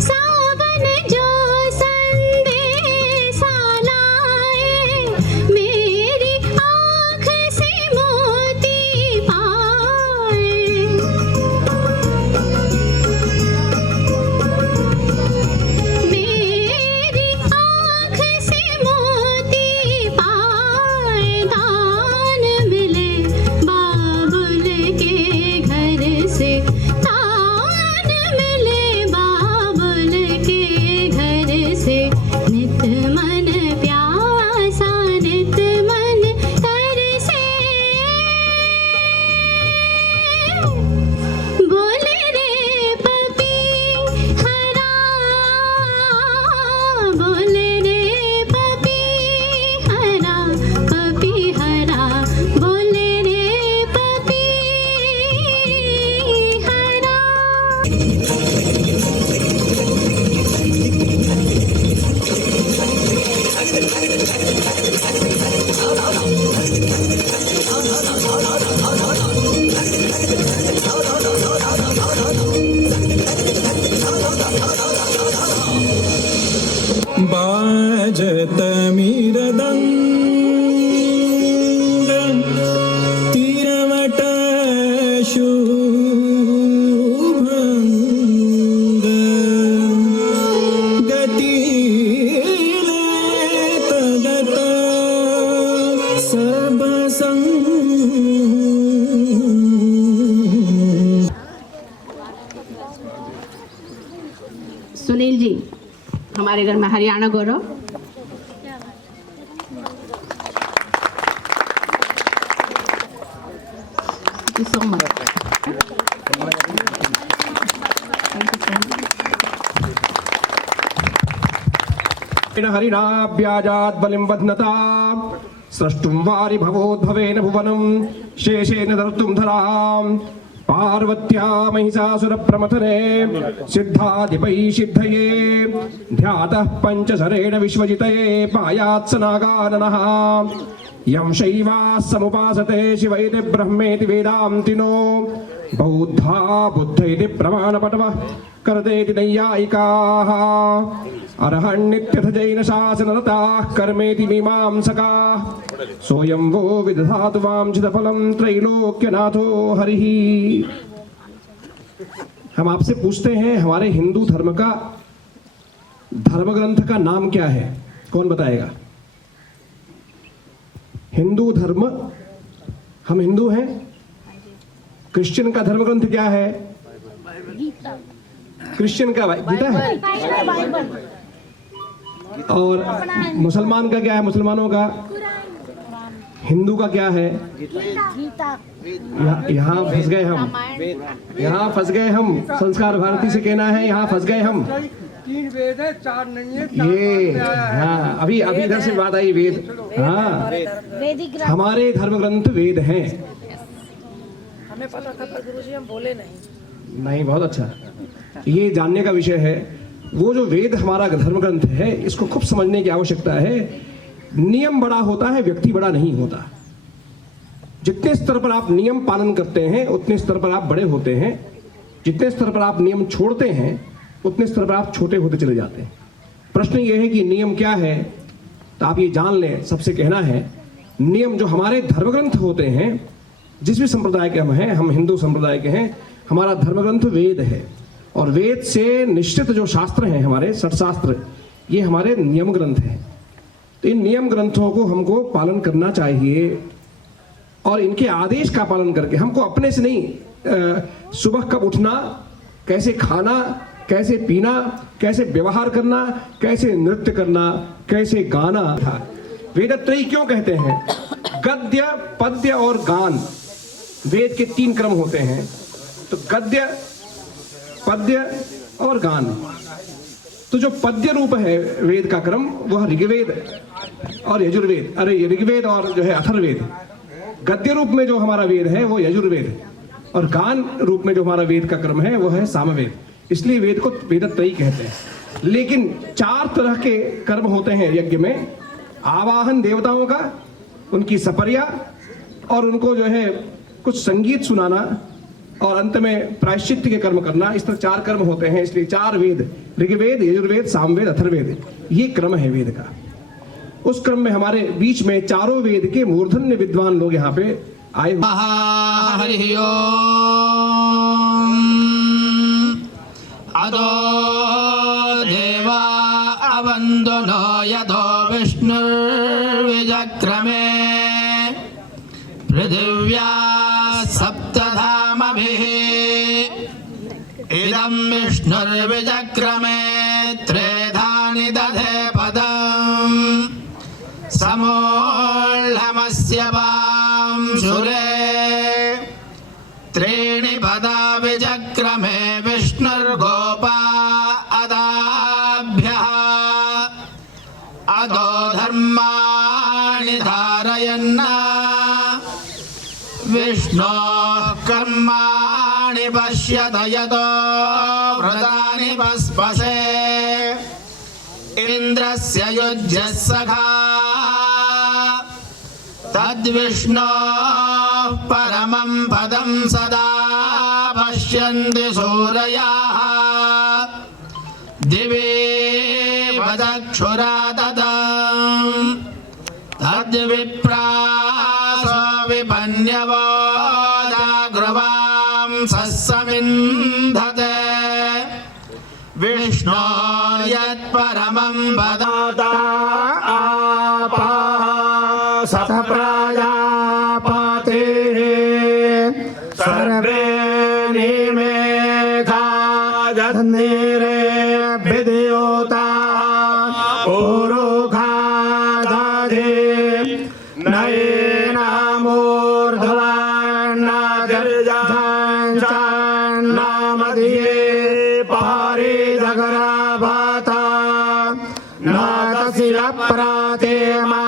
सावन जो संदेशा लाए, मेरी आँख से मोती पाए। मेरी आँख से मोती पाए, दान मिले बाबुल के घर से, दान मिले बाबुल के घर से। नित मन प्यासा नित मन तरसे, बोले रे पपीहरा, बोले रे पपीहरा, पपीहरा, बोले रे पपीहरा। बाजत मीरदंड तिरवट शुभंग, गतिले तगत सब संग। सुनील जी, हमारे घर में हरियाणा गौरव। Thank you so much. हरिणाभ्याजात् बलिं बध्नता, स्रष्टुं वारि भवोद्भवेन भुवनं, शेषेण धर्तुं धराम्। पार्वत्या महिषासुरप्रमथने, सिद्धाधिपै सिद्धये, ध्यातः पंचशरेण विश्वजितये, पायात्स नागाननः। यं शैवाः समुपासते शिवैति ब्रह्मेति वेदान्तिनो, बौद्धा बुद्ध इति प्रमाणपटवः कर्तेति नैयायिकाः। अर्हन्नित्यथ जैनशासनरताः कर्मेति मीमांसकाः, सोऽयं वो विदधातु वाञ्छितफलं त्रैलोक्यनाथो हरिः। हम आपसे पूछते हैं, हमारे हिंदू धर्म का धर्म ग्रंथ का नाम क्या है? कौन बताएगा? हिंदू धर्म, हम हिंदू हैं। क्रिश्चियन का धर्म ग्रंथ क्या है? क्रिश्चियन का गीता है। और मुसलमान का क्या है? मुसलमानों का। हिंदू का क्या है? यहाँ फंस गए हम, यहाँ फंस गए हम। संस्कार भारती से कहना है, यहाँ फंस गए हम। 3 वेद है, 4 नहीं है। ये हाँ, अभी इधर से बात आई वेद। हाँ, हमारे धर्म ग्रंथ वेद हैं। हमें पता था पर गुरुजी हम बोले नहीं। बहुत अच्छा, ये जानने का विषय है। वो जो वेद हमारा धर्म ग्रंथ है, इसको खूब समझने की आवश्यकता है। नियम बड़ा होता है, व्यक्ति बड़ा नहीं होता। जितने स्तर पर आप नियम पालन करते हैं, उतने स्तर पर आप बड़े होते हैं। जितने स्तर पर आप नियम छोड़ते हैं, उतने स्तर पर आप छोटे होते चले जाते हैं। प्रश्न ये है कि नियम क्या है, तो आप ये जान लें। सबसे कहना है, नियम जो हमारे धर्म ग्रंथ होते हैं, जिस भी संप्रदाय के हम हैं, हम हिंदू संप्रदाय के हैं, हमारा धर्म ग्रंथ वेद है। और वेद से निश्चित जो शास्त्र हैं, हमारे 6 शास्त्र, ये हमारे नियम ग्रंथ हैं। तो इन नियम ग्रंथों को हमको पालन करना चाहिए, और इनके आदेश का पालन करके हमको अपने से नहीं, सुबह कब उठना, कैसे खाना, कैसे पीना, कैसे व्यवहार करना, कैसे नृत्य करना, कैसे गाना था। वेदत्रयी क्यों कहते हैं? गद्य, पद्य और गान, वेद के 3 क्रम होते हैं। तो गद्य, पद्य और गान। तो जो पद्य रूप है वेद का क्रम, वह ऋग्वेद और यजुर्वेद, ऋग्वेद और जो है अथर्ववेद। गद्य रूप में जो हमारा वेद है वो यजुर्वेद, और गान रूप में जो हमारा वेद का क्रम है वो है सामवेद। इसलिए वेद को वेदत्रयी कहते हैं। लेकिन 4 तरह के कर्म होते हैं यज्ञ में। आवाहन देवताओं का, उनकी सपर्या, और उनको जो है कुछ संगीत सुनाना, और अंत में प्रायश्चित्त के कर्म करना। इस तरह 4 कर्म होते हैं, इसलिए 4 वेद, ऋग्वेद, यजुर्वेद, सामवेद, अथर्ववेद, ये क्रम है वेद का। उस क्रम में हमारे बीच में चारों वेद के मूर्धन्य विद्वान लोग यहाँ पे आए। हरि ओम अदो देवा अवन्दनो यदो विष्णुर्विजक्रमे पृथिव्या सप्तधामभिः इदं विष्णुर्विजक्रमे त्रेधानि दधे पदम् समोल्लमस्य वांशुरे त्रीणि पदा विचक्रमे विष्णुर्गोपा अदाभ्यः अदो धर्माणि धारयन् विष्णोः कर्माणि पश्यत यतो व्रतानि पस्पसे इन्द्रस्य युज्यः सखा तद्विष्णोः परमं पदं सदा पश्यन्ति सूरयाः दिवे वदक्षुरा तदं तद्विप्रासो विपन्यवो जागृवां सस्समिन्धते विष्णो यत्परमं पदाता आपा सतप्राजापते सर्वे निमेघा जन्निरे विद्योता पुरुखा दधे नयनामूर्ध्वान्नामधिये पारे जगराभाता नातस्य प्रातेमा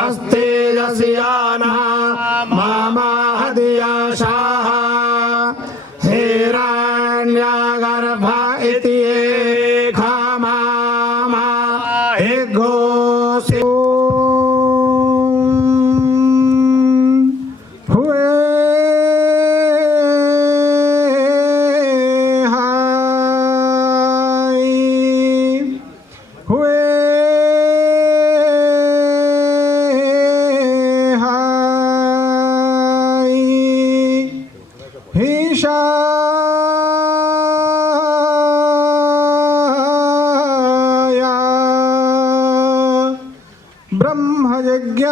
अस्तेजस्याना मामा हदियाशाः हिरण्यगर्भ इति खामामा हिग्गोसि हुए हाय हुए ब्रह्मयज्ञ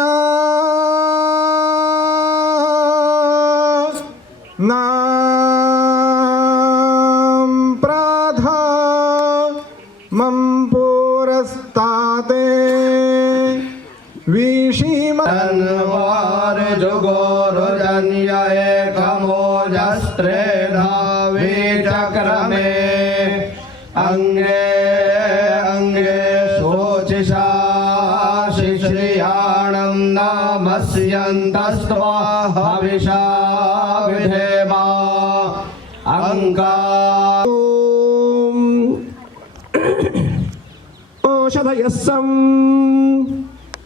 नाम प्राधा मम पुरस्ताते विषीमन्वार जुगोरुजन्य एकमोजस्त्रे धावे चक्रमे अंगे अंगे शोचिषा श्रियाणं नमस्यन्तस्त्वा हविषा विधेमा अंगा ओषधयस्सं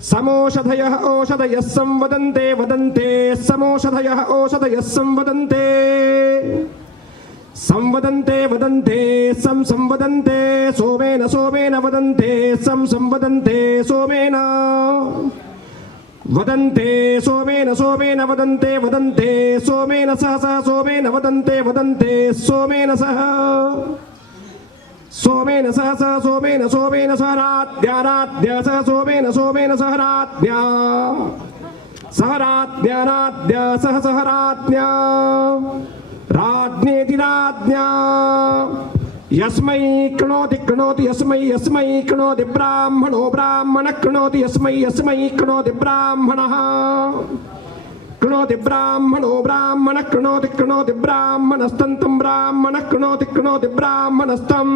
समोषधयः ओषधयः संवदन्ते वदन्ते समोषधयः ओषधयः संवदन्ते संवदन्ते वदन्ते संवदन्ते सोमेन सोमेन वदन्ते संवदन्ते सोमेन वदन्ते सोमेन सोमेन वदन्ते वदन्ते सोमेन सह सह सोमेन वदन्ते वदन्ते सोमेन सह सोमेन सह सह सोमेन सोमेन सह राज्ञा राज्ञा सह सोमेन सोमेन सह राज्ञा सह राज्ञा राज्ञा सह सह राज्ञा राज्ञेति राज्ञा यस्मै कृणोति कृणोति यस्मै यस्मै कृणोति ब्राह्मणो ब्राह्मणः कृणोति यस्मै यस्मै कृणोति ब्राह्मणः कृणोति ब्राह्मणो ब्राह्मणः कृणोति कृणोति ब्राह्मणस्तन्तं ब्राह्मणः कृणोति कृणोति ब्राह्मणस्तम्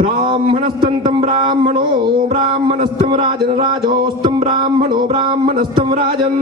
ब्राह्मणस्तन्तं ब्राह्मणो ब्राह्मणस्तं राजन् राजोस्तं ब्राह्मणो ब्राह्मणस्तं राजन्